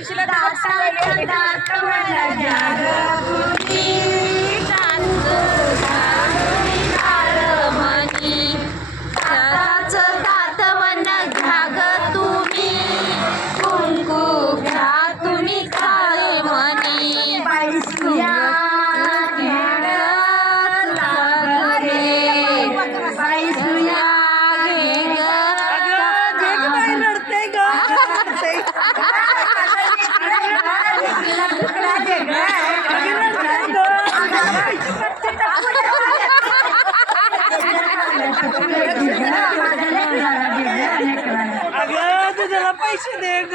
सुशीला दात दात मला जागृती दातवन घ्याग तुम्ही कुंकू घ्या तुम्ही काळे म्हणी बाईसुया बाईसुया अगं तुझ्याला पैसे दे ग.